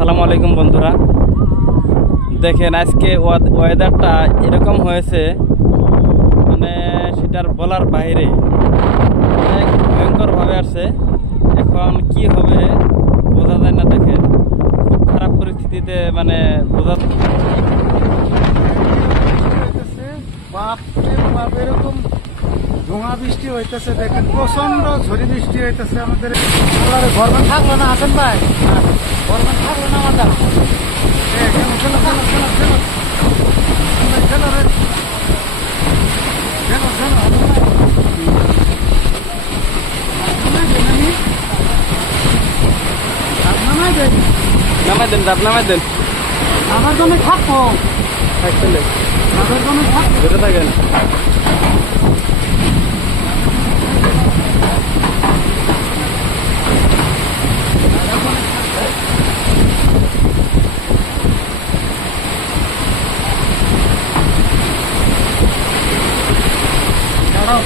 আসসালামু আলাইকুম বন্ধুরা। দেখেন আজকে ওয়েদারটা এরকম হয়েছে, মানে সেটার বলার বাইরে, অনেক ভয়ঙ্করভাবে আসছে। এখন কি হবে বোঝা যায় না। দেখেন খুব খারাপ পরিস্থিতিতে, মানে বোঝা এরকম ধোঁয়া বৃষ্টি হইতেছে। দেখেন প্রচন্ড ঝড়ি বৃষ্টি হইতেছে। আমাদের ঘরমান থাকলো না, আসেন ভাই, ঘরমান থাকলো না আমাদের। নামাই দেন, রাত নামাই দেন। আমার জন্য থাকবো, আমার জন্য থাকবো। ধরে থাকেন। দাঁড়াও,